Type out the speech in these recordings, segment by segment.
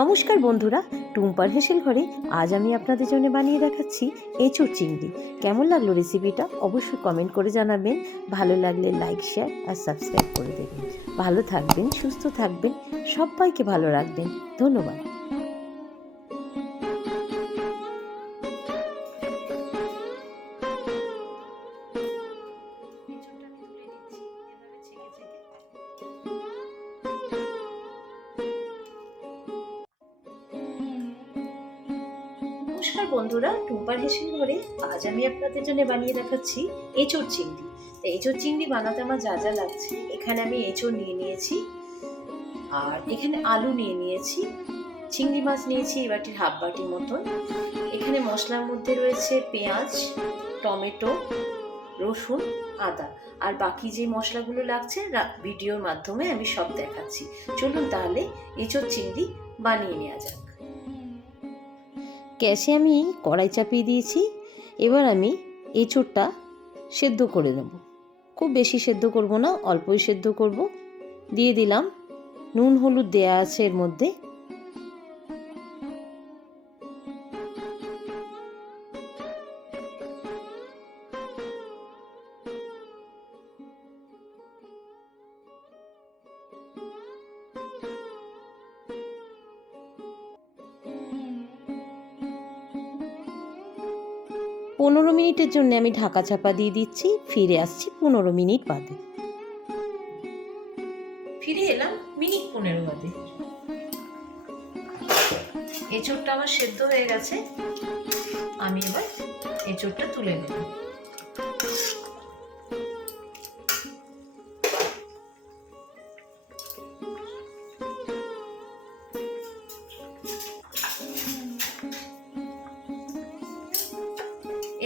নমস্কার বন্ধুরা, টুম্পার হেসেল ঘরে আজ আমি আপনাদের জন্য বানিয়ে দেখাচ্ছি এঁচোড় চিংড়ি। কেমন লাগলো রেসিপিটা অবশ্যই কমেন্ট করে জানাবেন। ভালো লাগলে লাইক, শেয়ার আর সাবস্ক্রাইব করে দেবেন। ভালো থাকবেন, সুস্থ থাকবেন, সবাইকে ভালো রাখবেন। ধন্যবাদ। নমস্কার বন্ধুরা, টুম্পার হেসেল ঘরে আজ আমি আপনাদের জন্য বানিয়ে দেখাচ্ছি এঁচোড় চিংড়ি। এঁচোড় চিংড়ি বানাতে আমার যা যা লাগছে, এখানে আমি এঁচোড় নিয়ে নিয়েছি, আর এখানে আলু নিয়ে নিয়েছি, চিংড়ি মাছ নিয়েছি এই বাটির হাফ বাটির মতন। এখানে মশলার মধ্যে রয়েছে পেঁয়াজ, টমেটো, রসুন, আদা, আর বাকি যে মশলাগুলো লাগছে ভিডিওর মাধ্যমে আমি সব দেখাচ্ছি। চলুন তাহলে এঁচোড় চিংড়ি বানিয়ে নেওয়া যাক। গ্যাসে আমি কড়াই চাপিয়ে দিয়েছি। এবার আমি এঁচোড়টা সেদ্ধ করে নেব। খুব বেশি সেদ্ধ করব না, অল্পই সেদ্ধ করব। দিয়ে দিলাম নুন, হলুদ দেয়া আছে এর মধ্যে। পনেরো মিনিটের জন্য আমি ঢাকা চাপা দিয়ে দিচ্ছি। ফিরে আসছি 15 মিনিট বাদে। ফিরে এলাম মিনিট 15 বাদে। এঁচোড়টা আমার সেদ্ধ হয়ে গেছে। আমি এবার এঁচোড়টা তুলে নেব।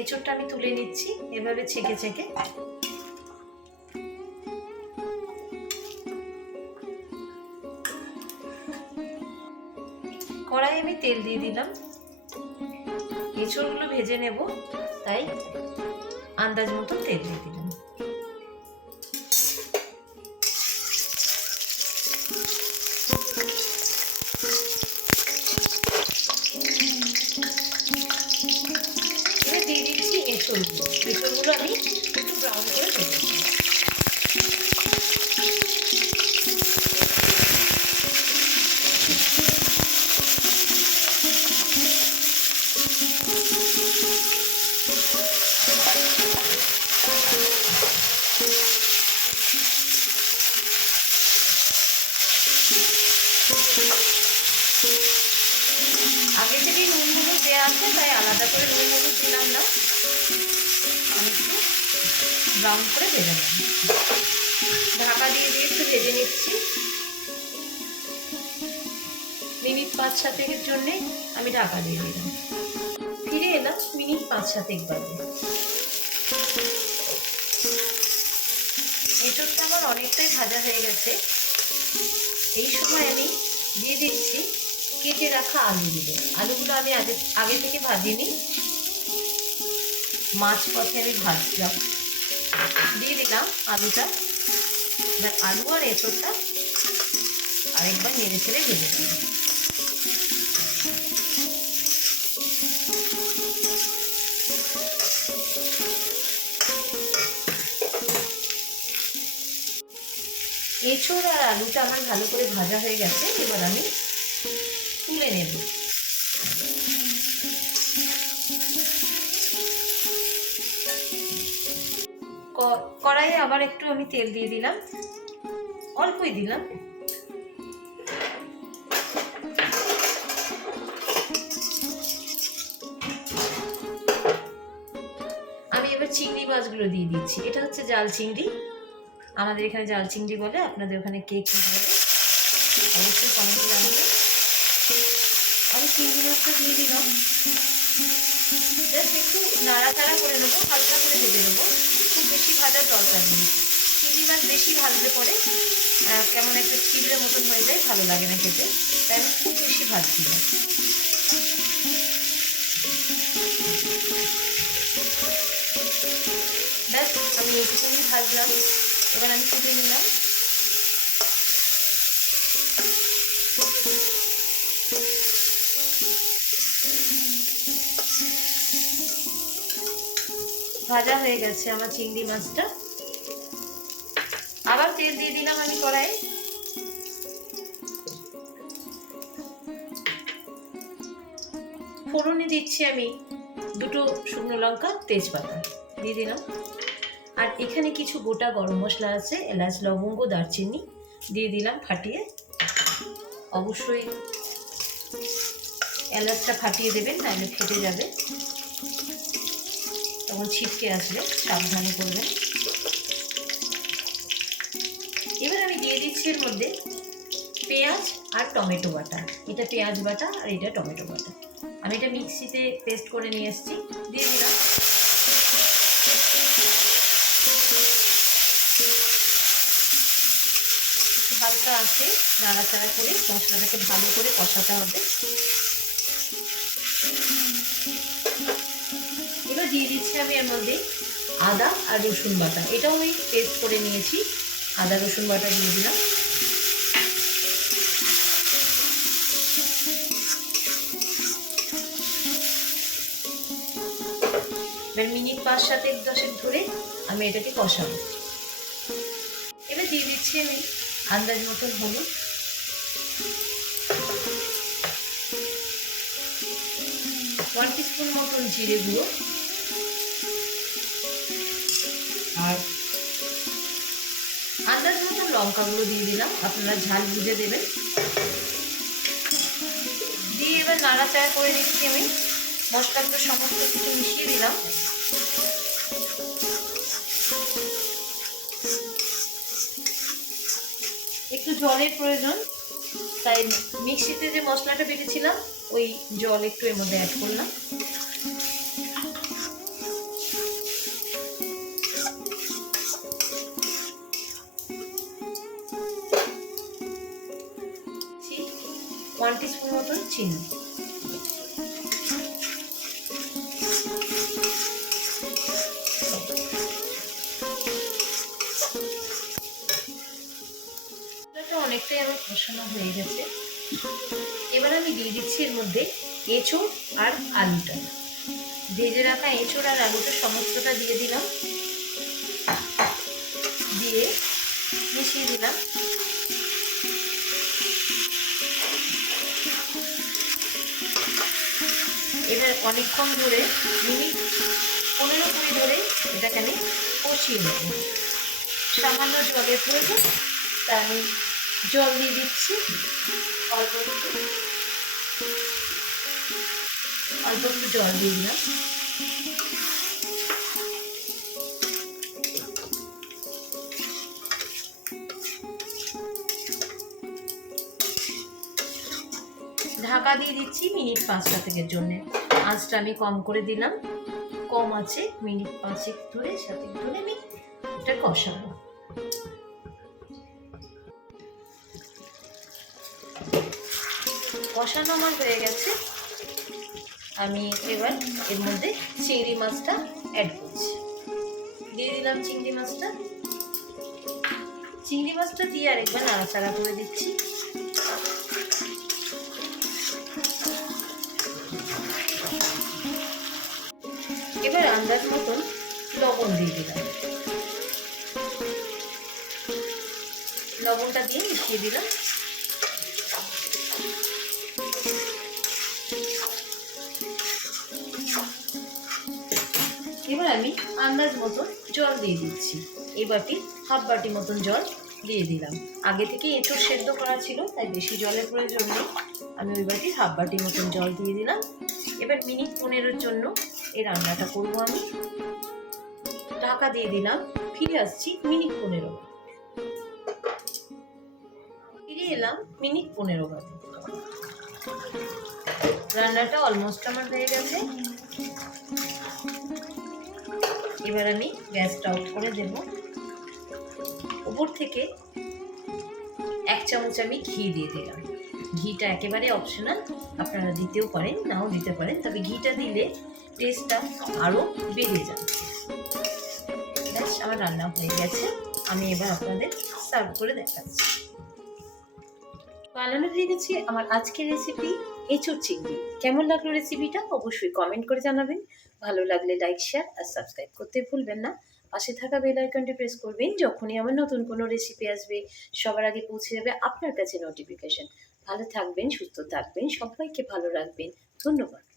এঁচোড়টা আমি তুলে নিচ্ছি এভাবে ছেঁকে ছেঁকে। কড়াই আমি তেল দিয়ে দিলাম। এঁচোড়গুলো ভেজে নেব, তাই আন্দাজ মতো তেল দিয়ে দিলাম। এবার দিয়ে দিচ্ছি এঁচোড়গুলো। এঁচোড়গুলো আমি একটু ব্রাউন করে ভেজে নেব। আগে থেকে নুন হলুদ দেওয়া আছে, তাই আলাদা করে নুন হলুদ দিলাম না। আমি একটু ব্রাউন করে ভেজে নেব। ঢাকা দিয়ে দিয়ে একটু ভেজে নিচ্ছি। মিনিট 5-7 জন্যে আমি ঢাকা দিয়ে দিলাম। ফিরে এলাম মিনিট 5-7 বাদে। এঁচোড়টা আমার অনেকটাই ভাজা হয়ে গেছে। এই সময় আমি দিয়ে দিচ্ছি কেটে রাখা আলুগুলো। আলুগুলো আমি আগে থেকে ভাজিনি, মাছ পথে আমি ভাজলাম। দিয়ে দিলাম আলুটা। এবার আলু আর এঁচোড়টা আরেকবার নেড়ে ছেড়ে ভেজে দিলাম। এঁচোড় আর আলুটা আমার ভালো করে ভাজা হয়ে গেছে। এবার আমি তুলে নেব। কড়াইয়ে আবার একটু আমি তেল দিয়ে দিলাম, অল্পই দিলাম। আমি এবার চিংড়ি মাছগুলো দিয়ে দিচ্ছি। এটা হচ্ছে জাল চিংড়ি, আমাদের এখানে জাল চিংড়ি বলে, আপনাদের ওখানে কে কী বলে অবশ্যই কমেন্টে জানাবেন। আমি চিংড়ি মাছটা দিয়ে দিলাম। জাস্ট একটু নাড়াচাড়া করে নেবো, হালকা করে ভেজে নেবো। খুব বেশি ভাজার দরকার নেই। চিংড়ি মাছ বেশি ভাজলে পরে কেমন একটা চিংড়ির মতন হয়ে যায়, ভালো লাগে না খেতে, তাই আমি খুব বেশি ভাজছি না। ব্যাস, আমি এইটুকুনি ভাজলাম। এবার আমি তুলে নিলাম। ভাজা হয়ে গেছে আমার চিংড়ি মাছটা। আবার তেল দিয়ে দিলাম আমি কড়াইয়ে। ফোড়নে দিচ্ছি আমি দুটো শুকনো লঙ্কা, তেজপাতা দিয়ে দিলাম। আর এখানে কিছু গোটা গরম মশলা আছে, এলাচ, লবঙ্গ, দারচিনি দিয়ে দিলাম ফাটিয়ে। অবশ্যই এলাচটা ফাটিয়ে দেবেন, নাহলে ফেটে যাবে, তখন ছিটকে আসবে, সাবধানে করবেন। এবার আমি দিয়ে দিচ্ছি এর মধ্যে পেঁয়াজ আর টমেটো বাটা। এটা পেঁয়াজ বাটা আর এটা টমেটো বাটা। আমি এটা মিক্সিতে পেস্ট করে নিয়ে এসেছি, দিয়ে দিলাম। হালকা আছে নাড়াচাড়া করে মশলাটাকে ভালো করে কষাতে হবে। এবার দিয়ে দিচ্ছি আমি এর মধ্যে আদা আর রসুন বাটা। এটাও আমি পেস্ট করে নিয়েছি, আদা রসুন বাটা দিয়ে দিলাম। এবার মিনিট 5-7 ধরে আমি এটাকে কষাবো। এবার দিয়ে দিচ্ছি আমি আন্দাজ মতন হলুদ, 1 টিস্পুন মতন জিরে গুঁড়ো, আর আন্দাজ মতন লঙ্কা গুঁড়ো দিয়ে দিলাম। আপনারা ঝাল বুঝে দেবেন। দিয়ে এবার নাড়াচাড়া করে দিচ্ছি আমি। মশলাগুলো সমস্ত কিছু মিশিয়ে দিলাম। একটু জলের প্রয়োজন, তাই মিক্সিতে যে মশলাটা বেটেছিলাম ওই জল একটু এর মধ্যে অ্যাড করলাম। ওয়ান টিস্পুন মতন চিনি। অনেকটাই আমার কষানো হয়ে গেছে। এবার আমি দিয়ে দিচ্ছি এর মধ্যে এঁচোড় আর আলুটা। ভেজে রাখা এঁচোড় আর আলুটা সমস্তটা দিয়ে দিলাম, দিয়ে মিশিয়ে দিলাম। এবার অনেকক্ষণ ধরে মিনিট 15-20 ধরে এটাকে আমি কষিয়ে নেব। সামান্য জলের প্রয়োজন, তা আমি জল দিয়ে দিচ্ছি অল্প একটু জল দিয়ে দিলাম। ঢাকা দিয়ে দিচ্ছি মিনিট 5-7 জন্য। আঁচটা আমি কম করে দিলাম, কম আছে, মিনিট 5 ধরে 7 ধরে আমি এটা কষাবো। কষানো আমার হয়ে গেছে। আমি এবার এর মধ্যে চিংড়ি মাছটা অ্যাড করছি। দিয়ে দিলাম চিংড়ি মাছটা। চিংড়ি মাছটা দিয়ে আরেকবার নাড়াচাড়া করে দিচ্ছি। এবার আন্দাজ মতন লবণ দিয়ে দিলাম। লবণটা দিয়ে মিশিয়ে দিলাম। এবার আমি আন্দাজ মতন জল দিয়ে দিচ্ছি। এই বাটি হাফ বাটি মতন জল দিয়ে দিলাম। আগে থেকে এঁচোড় সেদ্ধ করা ছিল, তাই বেশি জলের প্রয়োজন নেই। আমি ওই বাটির হাফ বাটি মতন জল দিয়ে দিলাম। এবার মিনিট 15 জন্য এই রান্নাটা করব আমি। ঢাকা দিয়ে দিলাম। ফিরে আসছি মিনিট 15। ফিরে এলাম মিনিট 15 বাদে। রান্নাটা অলমোস্ট আমার হয়ে গেছে। এবার আমি গ্যাসটা অফ করে দেব। উপর থেকে 1 চামচ আমি ঘি দিয়ে দিলাম। ঘিটা একেবারে অপশনাল, আপনারা দিতেও পারেন, নাও দিতে পারেন, তবে ঘিটা দিলে টেস্টটা আরও বেড়ে যাবে। ব্যাস, আমার রান্না হয়ে গেছে। আমি এবার আপনাদের সার্ভ করে দেখাচ্ছি। বানানো হয়ে গেছে আমার আজকের রেসিপি এঁচোড় চিংড়ি। কেমন লাগলো রেসিপিটা অবশ্যই কমেন্ট করে জানাবেন। ভালো লাগলে লাইক, শেয়ার আর সাবস্ক্রাইব করতে ভুলবেন না। পাশে থাকা বেল আইকনটি প্রেস করবেন, যখনই আমার নতুন কোনো রেসিপি আসবে সবার আগে পৌঁছে যাবে আপনার কাছে নোটিফিকেশন। ভালো থাকবেন, সুস্থ থাকবেন, সবাইকে ভালো রাখবেন। ধন্যবাদ।